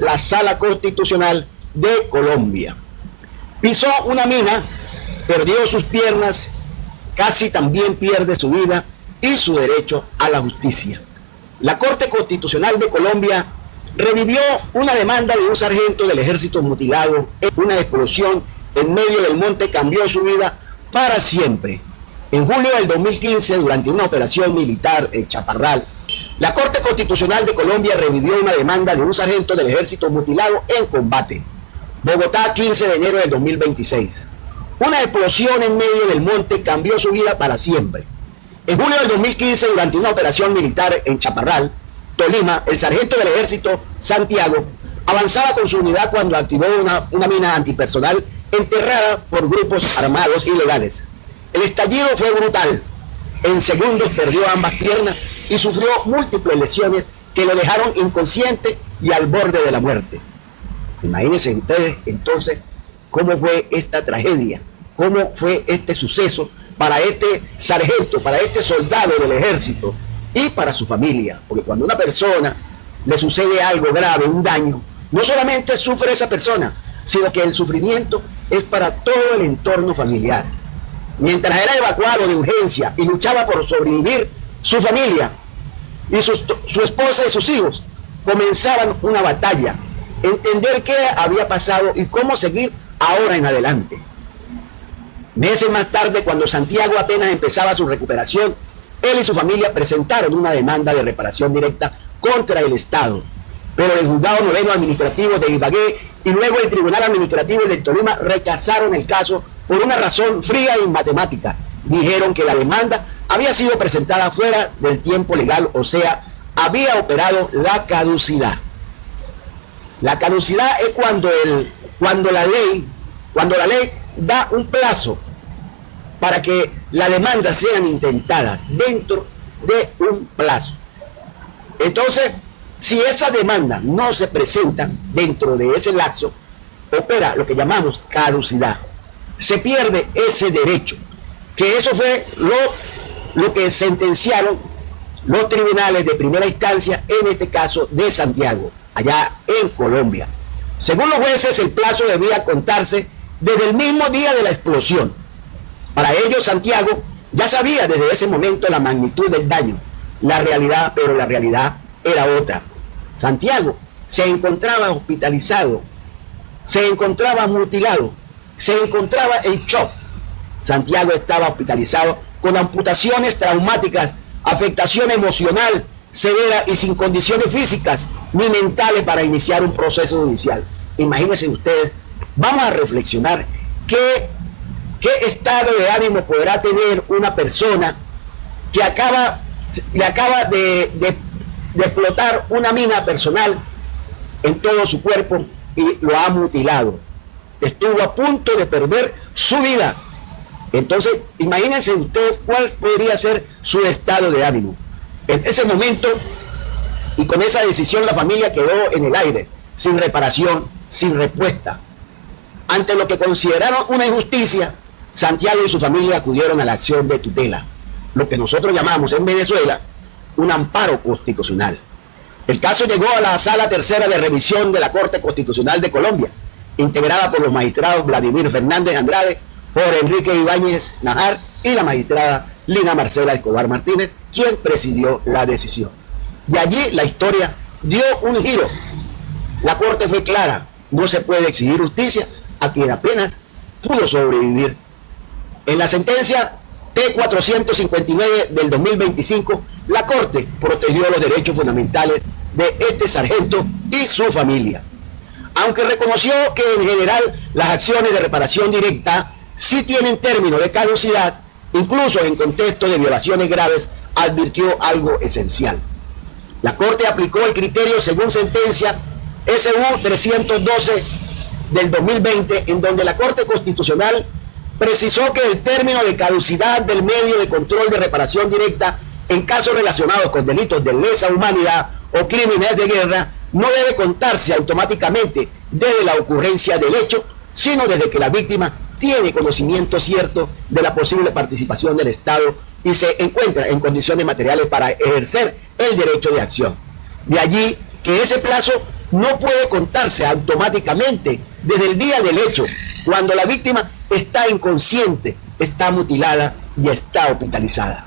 la Sala Constitucional de Colombia. Pisó una mina, perdió sus piernas, casi también pierde su vida y su derecho a la justicia. La Corte Constitucional de Colombia revivió una demanda de un sargento del ejército mutilado en una explosión en medio del monte, cambió su vida para siempre. En julio del 2015, durante una operación militar en Chaparral, la Corte Constitucional de Colombia revivió una demanda de un sargento del ejército mutilado en combate. Bogotá, 15 de enero del 2026. Una explosión en medio del monte cambió su vida para siempre. En julio del 2015, durante una operación militar en Chaparral, Tolima, el sargento del ejército Santiago avanzaba con su unidad cuando activó una mina antipersonal enterrada por grupos armados ilegales. El estallido fue brutal. En segundos perdió ambas piernas y sufrió múltiples lesiones que lo dejaron inconsciente y al borde de la muerte. Imagínense ustedes entonces cómo fue esta tragedia, cómo fue este suceso para este sargento, para este soldado del ejército y para su familia. Porque cuando a una persona le sucede algo grave, un daño, no solamente sufre esa persona, sino que el sufrimiento es para todo el entorno familiar. Mientras era evacuado de urgencia y luchaba por sobrevivir, su familia y su esposa y sus hijos comenzaban una batalla, entender qué había pasado y cómo seguir ahora en adelante. Meses más tarde, cuando Santiago apenas empezaba su recuperación, él y su familia presentaron una demanda de reparación directa contra el Estado. Pero el Juzgado Noveno Administrativo de Ibagué y luego el Tribunal Administrativo de Tolima rechazaron el caso por una razón fría y matemática. Dijeron que la demanda había sido presentada fuera del tiempo legal, o sea, había operado la caducidad. La caducidad es cuando la ley da un plazo para que la demanda sean intentadas dentro de un plazo. Entonces, si esa demanda no se presenta dentro de ese lapso, opera lo que llamamos caducidad. Se pierde ese derecho, que eso fue lo que sentenciaron los tribunales de primera instancia, en este caso de Santiago, allá en Colombia. Según los jueces, el plazo debía contarse desde el mismo día de la explosión. Para ellos, Santiago ya sabía desde ese momento la magnitud del daño, pero la realidad era otra. Santiago se encontraba hospitalizado, se encontraba mutilado, se encontraba en shock. Santiago estaba hospitalizado con amputaciones traumáticas, afectación emocional severa y sin condiciones físicas ni mentales para iniciar un proceso judicial. Imagínense ustedes, vamos a reflexionar qué estado de ánimo podrá tener una persona que le acaba de explotar una mina personal en todo su cuerpo y lo ha mutilado. Estuvo a punto de perder su vida. Entonces, imagínense ustedes cuál podría ser su estado de ánimo. En ese momento y con esa decisión, la familia quedó en el aire, sin reparación, sin respuesta. Ante lo que consideraron una injusticia, Santiago y su familia acudieron a la acción de tutela, lo que nosotros llamamos en Venezuela un amparo constitucional. El caso llegó a la Sala Tercera de Revisión de la Corte Constitucional de Colombia, integrada por los magistrados Vladimir Fernández Andrade, por Enrique Ibáñez Najar y la magistrada Lina Marcela Escobar Martínez, quien presidió la decisión. Y allí la historia dio un giro. La Corte fue clara: no se puede exigir justicia a quien apenas pudo sobrevivir. En la sentencia T-459 del 2025, la Corte protegió los derechos fundamentales de este sargento y su familia. Aunque reconoció que en general las acciones de reparación directa sí tienen término de caducidad, incluso en contexto de violaciones graves, advirtió algo esencial. La Corte aplicó el criterio según sentencia SU 312 del 2020, en donde la Corte Constitucional precisó que el término de caducidad del medio de control de reparación directa en casos relacionados con delitos de lesa humanidad o crímenes de guerra no debe contarse automáticamente desde la ocurrencia del hecho, sino desde que la víctima tiene conocimiento cierto de la posible participación del Estado y se encuentra en condiciones materiales para ejercer el derecho de acción. De allí que ese plazo no puede contarse automáticamente desde el día del hecho, cuando la víctima está inconsciente, está mutilada y está hospitalizada.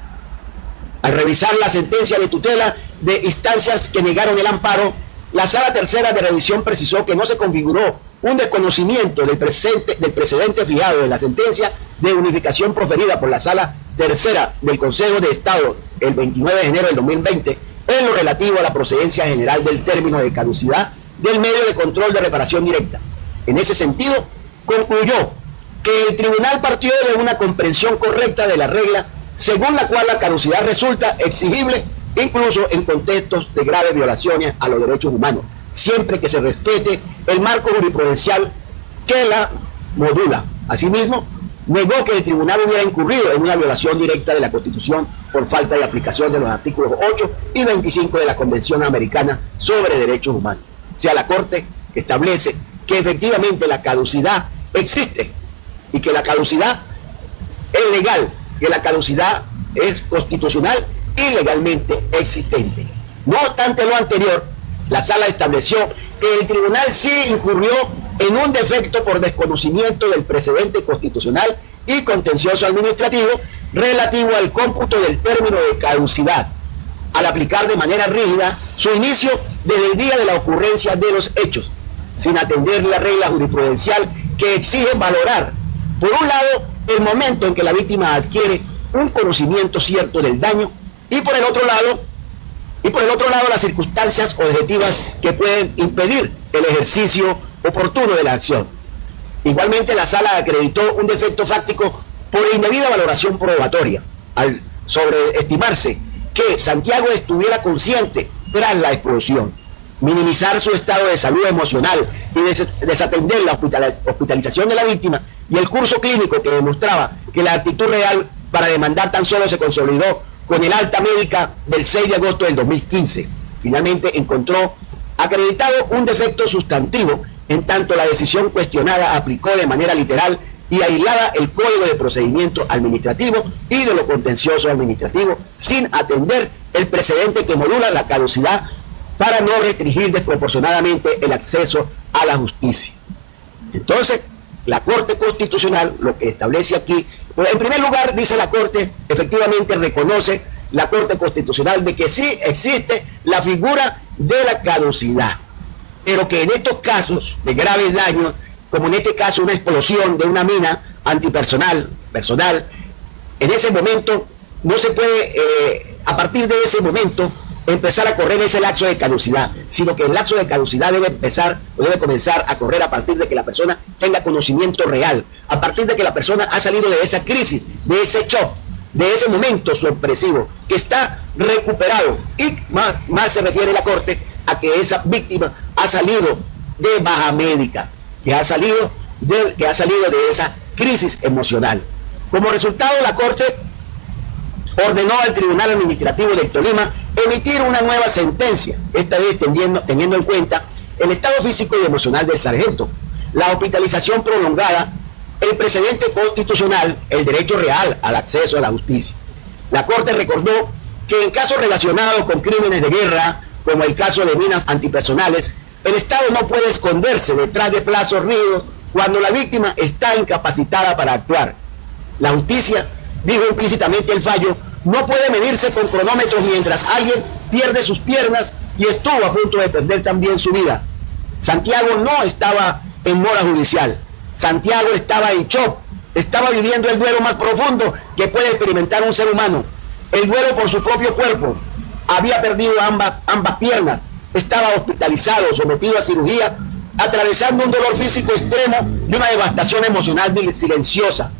Al revisar la sentencia de tutela de instancias que negaron el amparo, la Sala Tercera de Revisión precisó que no se configuró un desconocimiento del precedente fijado en la sentencia de unificación proferida por la Sala Tercera del Consejo de Estado el 29 de enero del 2020 en lo relativo a la procedencia general del término de caducidad del medio de control de reparación directa. En ese sentido, concluyó que el tribunal partió de una comprensión correcta de la regla según la cual la caducidad resulta exigible incluso en contextos de graves violaciones a los derechos humanos, siempre que se respete el marco jurisprudencial que la modula. Asimismo, negó que el tribunal hubiera incurrido en una violación directa de la Constitución por falta de aplicación de los artículos 8 y 25 de la Convención Americana sobre Derechos Humanos. O sea, la Corte establece que efectivamente la caducidad existe y que la caducidad es legal, que la caducidad es constitucional y legalmente existente. No obstante lo anterior, la Sala estableció que el tribunal sí incurrió en un defecto por desconocimiento del precedente constitucional y contencioso administrativo relativo al cómputo del término de caducidad, al aplicar de manera rígida su inicio desde el día de la ocurrencia de los hechos, sin atender la regla jurisprudencial que exige valorar, por un lado, el momento en que la víctima adquiere un conocimiento cierto del daño y por el otro lado, las circunstancias objetivas que pueden impedir el ejercicio oportuno de la acción. Igualmente, la Sala acreditó un defecto fáctico por indebida valoración probatoria, al sobreestimarse que Santiago estuviera consciente tras la explosión, minimizar su estado de salud emocional y desatender la hospitalización de la víctima y el curso clínico que demostraba que la actitud real para demandar tan solo se consolidó con el alta médica del 6 de agosto del 2015. Finalmente encontró acreditado un defecto sustantivo, en tanto la decisión cuestionada aplicó de manera literal y aislada el Código de Procedimiento Administrativo y de lo contencioso administrativo, sin atender el precedente que modula la caducidad para no restringir desproporcionadamente el acceso a la justicia. Entonces, la Corte Constitucional lo que establece aquí, pues en primer lugar dice la Corte, efectivamente reconoce la Corte Constitucional de que sí existe la figura de la caducidad, pero que en estos casos de graves daños, como en este caso una explosión de una mina antipersonal, en ese momento no se puede, a partir de ese momento, empezar a correr ese lapso de caducidad, sino que el lapso de caducidad debe comenzar a correr a partir de que la persona tenga conocimiento real, a partir de que la persona ha salido de esa crisis, de ese shock, de ese momento sorpresivo, que está recuperado, y más se refiere la Corte a que esa víctima ha salido de baja médica, que ha salido de esa crisis emocional. Como resultado, la Corte ordenó al Tribunal Administrativo del Tolima emitir una nueva sentencia, esta vez teniendo en cuenta el estado físico y emocional del sargento, la hospitalización prolongada, el precedente constitucional, el derecho real al acceso a la justicia. La Corte recordó que en casos relacionados con crímenes de guerra, como el caso de minas antipersonales, el Estado no puede esconderse detrás de plazos rígidos cuando la víctima está incapacitada para actuar. La justicia, dijo implícitamente el fallo, no puede medirse con cronómetros mientras alguien pierde sus piernas y estuvo a punto de perder también su vida. Santiago no estaba en mora judicial. Santiago estaba en shock, estaba viviendo el duelo más profundo que puede experimentar un ser humano. El duelo por su propio cuerpo. Había perdido ambas piernas, estaba hospitalizado, sometido a cirugía, atravesando un dolor físico extremo y una devastación emocional silenciosa.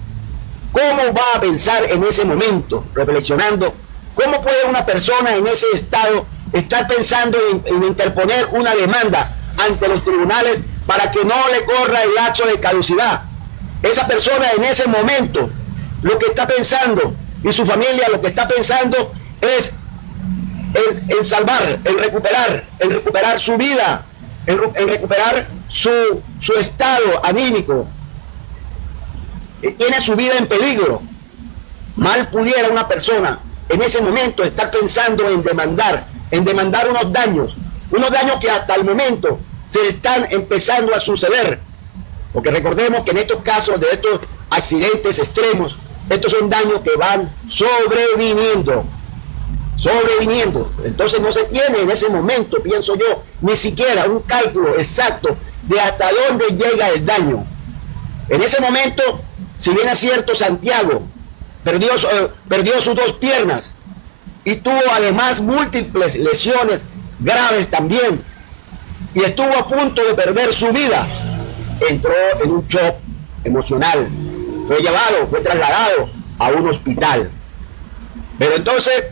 ¿Cómo va a pensar en ese momento, reflexionando? ¿Cómo puede una persona en ese estado estar pensando en interponer una demanda ante los tribunales para que no le corra el lapso de caducidad? Esa persona en ese momento lo que está pensando, y su familia lo que está pensando, es en salvar, en recuperar su vida, en recuperar su estado anímico. Tiene su vida en peligro. Mal pudiera una persona en ese momento estar pensando en demandar unos daños que hasta el momento se están empezando a suceder. Porque recordemos que en estos casos de estos accidentes extremos, estos son daños que van sobreviniendo. Entonces no se tiene en ese momento, pienso yo, ni siquiera un cálculo exacto de hasta dónde llega el daño. En ese momento, si bien es cierto, Santiago perdió sus dos piernas y tuvo además múltiples lesiones graves también, y estuvo a punto de perder su vida, entró en un shock emocional, fue trasladado a un hospital. Pero entonces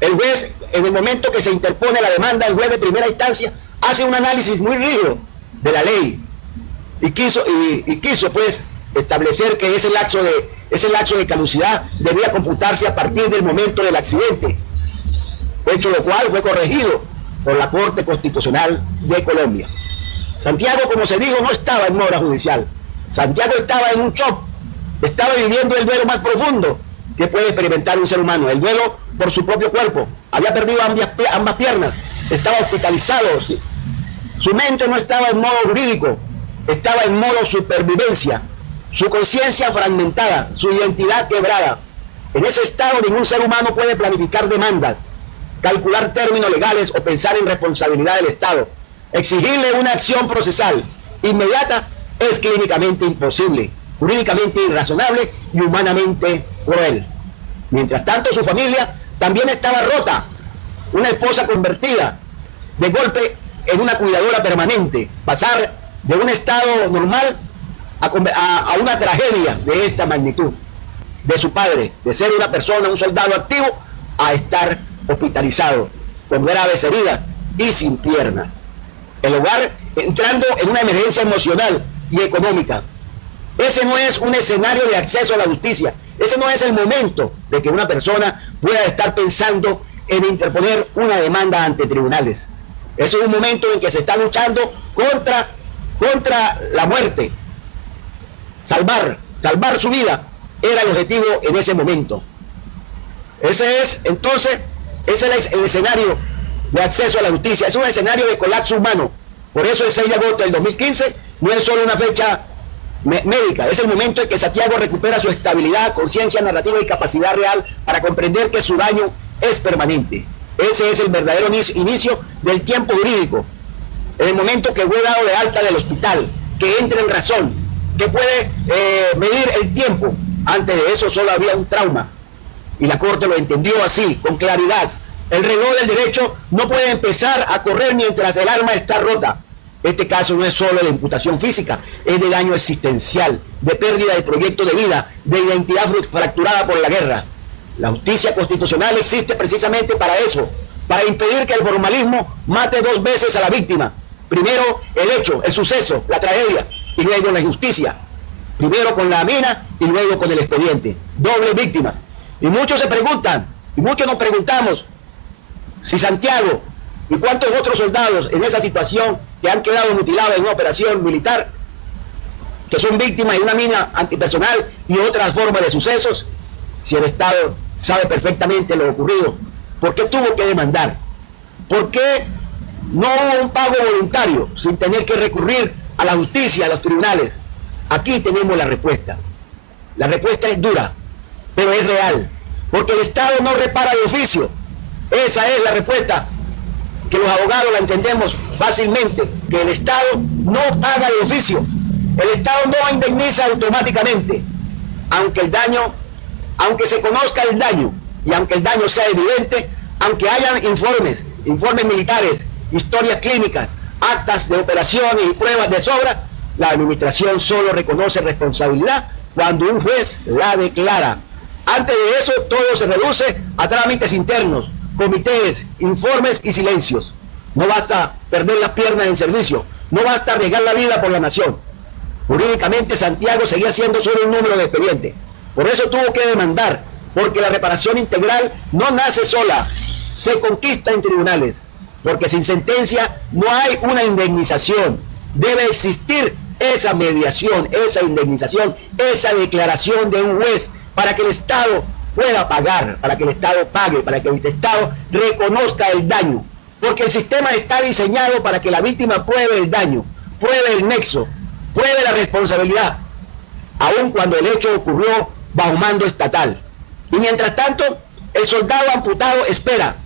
el juez, en el momento que se interpone la demanda, el juez de primera instancia hace un análisis muy rígido de la ley y quiso pues establecer que ese lapso de caducidad debía computarse a partir del momento del accidente, hecho lo cual fue corregido por la Corte Constitucional de Colombia. Santiago, como se dijo, no estaba en mora judicial. Santiago estaba en un shock, estaba viviendo el duelo más profundo que puede experimentar un ser humano, el duelo por su propio cuerpo. Había perdido ambas piernas, estaba hospitalizado. ¿Sí? Su mente no estaba en modo jurídico, estaba en modo supervivencia, su conciencia fragmentada, su identidad quebrada. En ese estado ningún ser humano puede planificar demandas, calcular términos legales o pensar en responsabilidad del Estado. Exigirle una acción procesal inmediata es clínicamente imposible, jurídicamente irrazonable y humanamente cruel. Mientras tanto, su familia también estaba rota. Una esposa convertida de golpe en una cuidadora permanente, pasar de un estado normal a una tragedia de esta magnitud, de su padre, de ser una persona, un soldado activo, a estar hospitalizado, con graves heridas y sin piernas. El hogar entrando en una emergencia emocional y económica. Ese no es un escenario de acceso a la justicia. Ese no es el momento de que una persona pueda estar pensando en interponer una demanda ante tribunales. Ese es un momento en que se está luchando contra la muerte. Salvar su vida era el objetivo en ese momento. Ese es el escenario de acceso a la justicia. Es un escenario de colapso humano. Por eso el 6 de agosto del 2015 no es solo una fecha médica, es el momento en que Santiago recupera su estabilidad, conciencia narrativa y capacidad real para comprender que su daño es permanente. Ese es el verdadero inicio del tiempo jurídico. En el momento que fue dado de alta del hospital, que entra en razón, que puede medir el tiempo. Antes de eso solo había un trauma. Y la Corte lo entendió así, con claridad. El reloj del derecho no puede empezar a correr mientras el arma está rota. Este caso no es solo de imputación física, es de daño existencial, de pérdida de proyecto de vida, de identidad fracturada por la guerra. La justicia constitucional existe precisamente para eso, para impedir que el formalismo mate dos veces a la víctima. Primero el hecho, el suceso, la tragedia, y luego la injusticia. Primero con la mina y luego con el expediente. Doble víctima. Y muchos se preguntan, y muchos nos preguntamos, si Santiago y cuántos otros soldados en esa situación que han quedado mutilados en una operación militar, que son víctimas de una mina antipersonal y otras formas de sucesos, si el Estado sabe perfectamente lo ocurrido, ¿por qué tuvo que demandar? ¿Por qué no hubo un pago voluntario sin tener que recurrir a la justicia, a los tribunales? Aquí tenemos la respuesta. La respuesta es dura, pero es real, porque el Estado no repara de oficio. Esa es la respuesta, que los abogados la entendemos fácilmente, que el Estado no paga de oficio. El Estado no indemniza automáticamente, aunque se conozca el daño y aunque el daño sea evidente, aunque hayan informes militares, historias clínicas, actas de operaciones y pruebas de sobra, la administración solo reconoce responsabilidad cuando un juez la declara. Antes de eso, todo se reduce a trámites internos, comités, informes y silencios. No basta perder las piernas en servicio, no basta arriesgar la vida por la nación. Jurídicamente Santiago seguía siendo solo un número de expediente. Por eso tuvo que demandar, porque la reparación integral no nace sola, se conquista en tribunales, porque sin sentencia no hay una indemnización. Debe existir esa mediación, esa indemnización, esa declaración de un juez para que el Estado pueda pagar, para que el Estado pague, para que el Estado reconozca el daño. porque el sistema está diseñado para que la víctima pruebe el daño, pruebe el nexo, pruebe la responsabilidad, aun cuando el hecho ocurrió bajo mando estatal. Y mientras tanto, el soldado amputado espera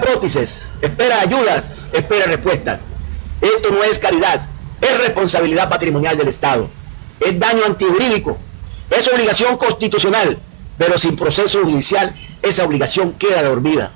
prótesis, espera ayuda, espera respuestas. Esto no es caridad, es responsabilidad patrimonial del Estado, es daño antijurídico, es obligación constitucional, pero sin proceso judicial esa obligación queda dormida.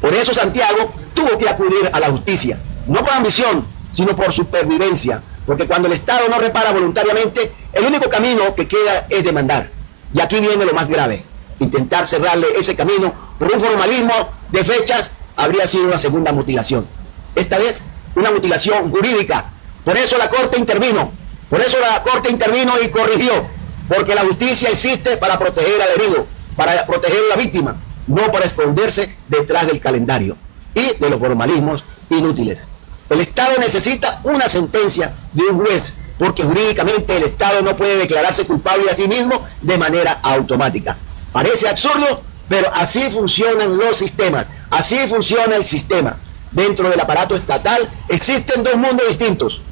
Por eso Santiago tuvo que acudir a la justicia, no por ambición, sino por supervivencia, porque cuando el Estado no repara voluntariamente, el único camino que queda es demandar. Y aquí viene lo más grave: intentar cerrarle ese camino por un formalismo de fechas habría sido una segunda mutilación. Esta vez, una mutilación jurídica. Por eso la Corte intervino, y corrigió, porque la justicia existe para proteger al herido, para proteger a la víctima, no para esconderse detrás del calendario y de los formalismos inútiles. El Estado necesita una sentencia de un juez, porque jurídicamente el Estado no puede declararse culpable a sí mismo de manera automática. Parece absurdo, pero así funcionan los sistemas, así funciona el sistema. Dentro del aparato estatal existen dos mundos distintos: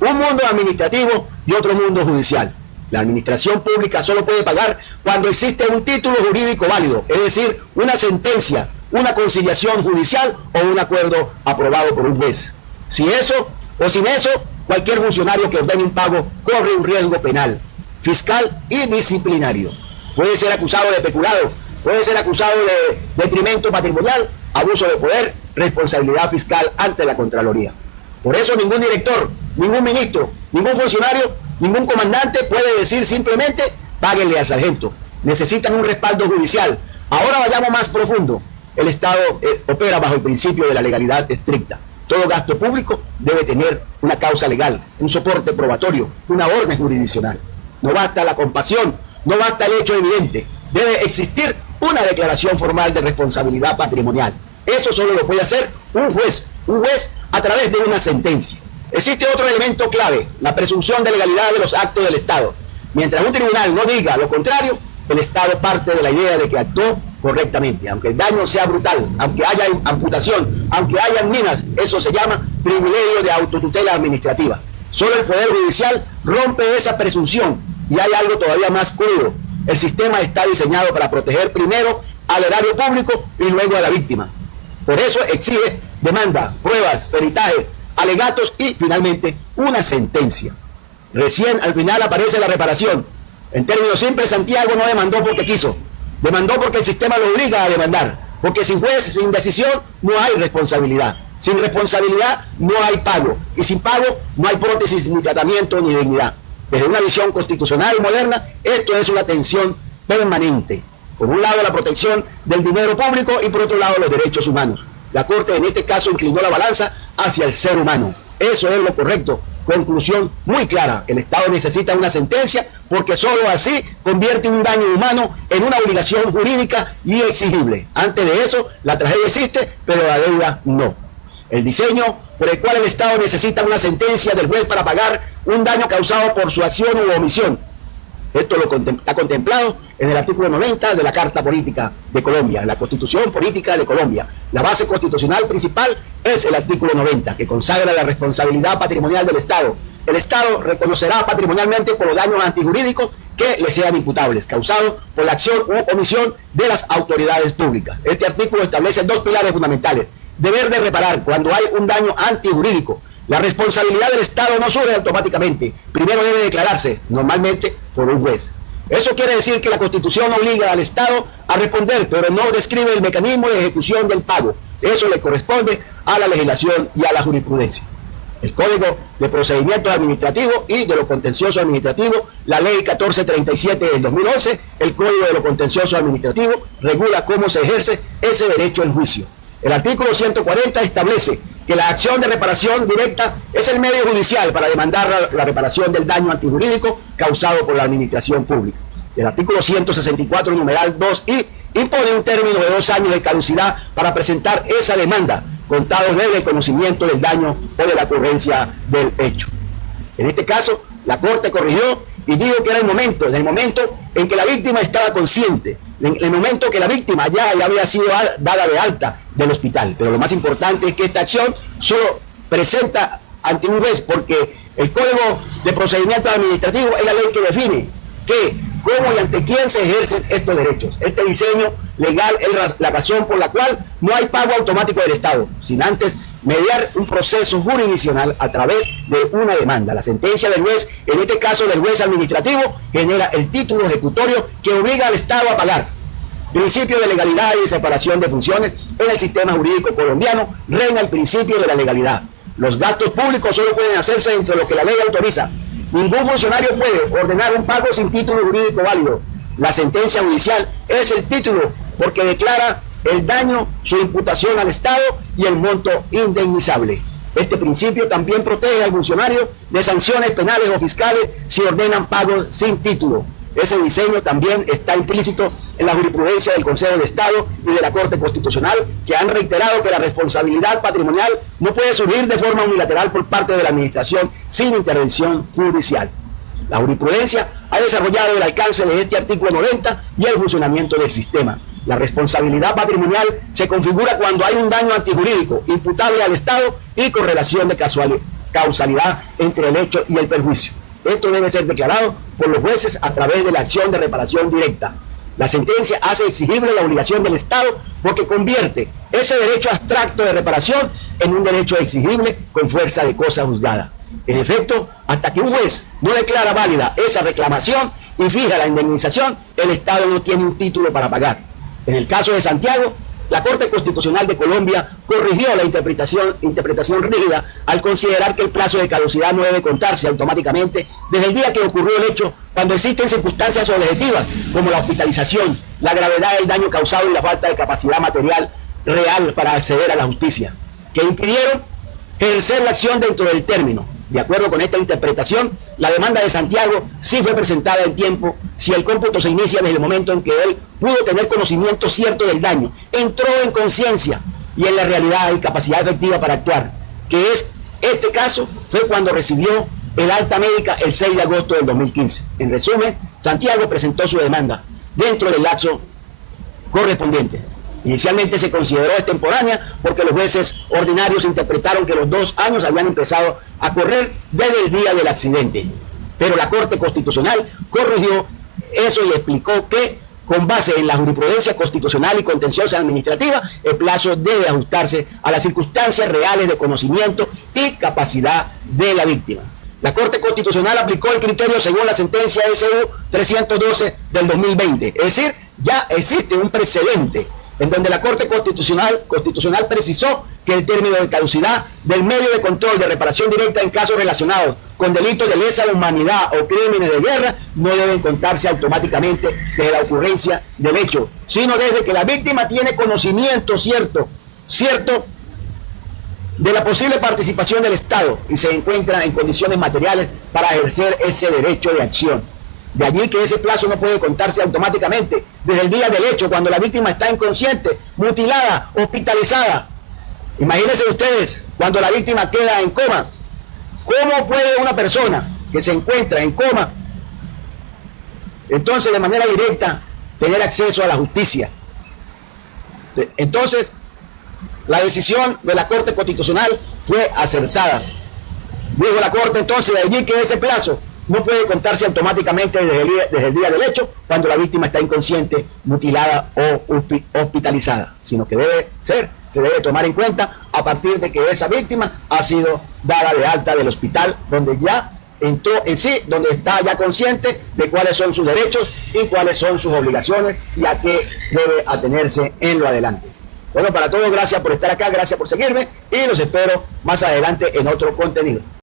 un mundo administrativo y otro mundo judicial. La administración pública solo puede pagar cuando existe un título jurídico válido, es decir, una sentencia, una conciliación judicial o un acuerdo aprobado por un juez. Sin eso, cualquier funcionario que ordene un pago corre un riesgo penal, fiscal y disciplinario. Puede ser acusado de peculado, puede ser acusado de detrimento patrimonial, abuso de poder, responsabilidad fiscal ante la Contraloría. Por eso ningún director, ningún ministro, ningún funcionario, ningún comandante puede decir simplemente páguenle al sargento. Necesitan un respaldo judicial. Ahora vayamos más profundo. El Estado opera bajo el principio de la legalidad estricta. Todo gasto público debe tener una causa legal, un soporte probatorio, una orden jurisdiccional. No basta la compasión, no basta el hecho evidente. Debe existir una declaración formal de responsabilidad patrimonial. Eso solo lo puede hacer un juez a través de una sentencia. Existe otro elemento clave: la presunción de legalidad de los actos del Estado. Mientras un tribunal no diga lo contrario, el Estado parte de la idea de que actuó correctamente, aunque el daño sea brutal, aunque haya amputación, aunque haya minas. Eso se llama privilegio de autotutela administrativa. Solo el Poder Judicial rompe esa presunción. Y hay algo todavía más crudo: el sistema está diseñado para proteger primero al erario público y luego a la víctima. Por eso exige demanda, pruebas, peritajes, alegatos y finalmente una sentencia. Recién al final aparece la reparación. En términos simples, Santiago no demandó porque quiso, demandó porque el sistema lo obliga a demandar, porque sin juez, sin decisión, no hay responsabilidad. Sin responsabilidad no hay pago, y sin pago no hay prótesis, ni tratamiento, ni dignidad. Desde una visión constitucional moderna, esto es una tensión permanente. Por un lado, la protección del dinero público y por otro lado, los derechos humanos. La Corte en este caso inclinó la balanza hacia el ser humano. Eso es lo correcto. Conclusión muy clara: el Estado necesita una sentencia porque solo así convierte un daño humano en una obligación jurídica y exigible. Antes de eso, la tragedia existe, pero la deuda no. El diseño por el cual el Estado necesita una sentencia del juez para pagar un daño causado por su acción u omisión. Esto está contemplado en el artículo 90 de la Carta Política de Colombia, la Constitución Política de Colombia. La base constitucional principal es el artículo 90, que consagra la responsabilidad patrimonial del Estado. El Estado reconocerá patrimonialmente por los daños antijurídicos que le sean imputables, causados por la acción u omisión de las autoridades públicas. Este artículo establece dos pilares fundamentales: deber de reparar cuando hay un daño antijurídico. La responsabilidad del Estado no surge automáticamente. Primero debe declararse, normalmente por un juez. Eso quiere decir que la Constitución obliga al Estado a responder, pero no describe el mecanismo de ejecución del pago. Eso le corresponde a la legislación y a la jurisprudencia. El Código de Procedimientos Administrativos y de lo Contencioso Administrativo, la Ley 1437 del 2011, el Código de lo Contencioso Administrativo, regula cómo se ejerce ese derecho en juicio. El artículo 140 establece que la acción de reparación directa es el medio judicial para demandar la reparación del daño antijurídico causado por la administración pública. El artículo 164, numeral 2i, impone un término de 2 años de caducidad para presentar esa demanda, contados desde el conocimiento del daño o de la ocurrencia del hecho. En este caso, la Corte corrigió y dijo que era en el momento en que la víctima estaba consciente en el momento que la víctima ya había sido dada de alta del hospital. Pero lo más importante es que esta acción solo presenta ante un juez, porque el Código de Procedimientos Administrativos es la ley que define qué, cómo y ante quién se ejercen estos derechos. Este diseño legal es la razón por la cual no hay pago automático del Estado, sin antes mediar un proceso jurisdiccional a través de una demanda. La sentencia del juez, en este caso del juez administrativo, genera el título ejecutorio que obliga al Estado a pagar. Principio de legalidad y de separación de funciones. En el sistema jurídico colombiano reina el principio de la legalidad. Los gastos públicos solo pueden hacerse dentro de lo que la ley autoriza. Ningún funcionario puede ordenar un pago sin título jurídico válido. La sentencia judicial es el título porque declara el daño, su imputación al Estado y el monto indemnizable. Este principio también protege al funcionario de sanciones penales o fiscales si ordenan pagos sin título. Ese diseño también está implícito en la jurisprudencia del Consejo de Estado y de la Corte Constitucional, que han reiterado que la responsabilidad patrimonial no puede surgir de forma unilateral por parte de la Administración sin intervención judicial. La jurisprudencia ha desarrollado el alcance de este artículo 90 y el funcionamiento del sistema. La responsabilidad patrimonial se configura cuando hay un daño antijurídico imputable al Estado y con relación de causalidad entre el hecho y el perjuicio. Esto debe ser declarado por los jueces a través de la acción de reparación directa. La sentencia hace exigible la obligación del Estado porque convierte ese derecho abstracto de reparación en un derecho exigible con fuerza de cosa juzgada. En efecto, hasta que un juez no declara válida esa reclamación y fija la indemnización, el Estado no tiene un título para pagar. En el caso de Santiago, la Corte Constitucional de Colombia corrigió la interpretación rígida al considerar que el plazo de caducidad no debe contarse automáticamente desde el día que ocurrió el hecho cuando existen circunstancias objetivas como la hospitalización, la gravedad del daño causado y la falta de capacidad material real para acceder a la justicia, que impidieron ejercer la acción dentro del término. De acuerdo con esta interpretación, la demanda de Santiago sí fue presentada en tiempo si el cómputo se inicia desde el momento en que él pudo tener conocimiento cierto del daño, entró en conciencia y en la realidad y capacidad efectiva para actuar, que es este caso fue cuando recibió el alta médica el 6 de agosto del 2015. En resumen, Santiago presentó su demanda dentro del lapso correspondiente. Inicialmente se consideró extemporánea porque los jueces ordinarios interpretaron que los 2 años habían empezado a correr desde el día del accidente. Pero la Corte Constitucional corrigió eso y explicó que, con base en la jurisprudencia constitucional y contenciosa administrativa, el plazo debe ajustarse a las circunstancias reales de conocimiento y capacidad de la víctima. La Corte Constitucional aplicó el criterio según la sentencia SU 312 del 2020. Es decir, ya existe un precedente en donde la Corte Constitucional precisó que el término de caducidad del medio de control de reparación directa en casos relacionados con delitos de lesa humanidad o crímenes de guerra no deben contarse automáticamente desde la ocurrencia del hecho, sino desde que la víctima tiene conocimiento cierto de la posible participación del Estado y se encuentra en condiciones materiales para ejercer ese derecho de acción. De allí que ese plazo no puede contarse automáticamente desde el día del hecho, cuando la víctima está inconsciente, mutilada, hospitalizada. Imagínense ustedes, cuando la víctima queda en coma. ¿Cómo puede una persona que se encuentra en coma, entonces de manera directa, tener acceso a la justicia? Entonces, la decisión de la Corte Constitucional fue acertada. Dijo la Corte entonces de allí que ese plazo no puede contarse automáticamente desde el día del hecho cuando la víctima está inconsciente, mutilada o hospitalizada, sino que se debe tomar en cuenta a partir de que esa víctima ha sido dada de alta del hospital, donde ya entró en sí, donde está ya consciente de cuáles son sus derechos y cuáles son sus obligaciones y a qué debe atenerse en lo adelante. Bueno, para todos, gracias por estar acá, gracias por seguirme y los espero más adelante en otro contenido.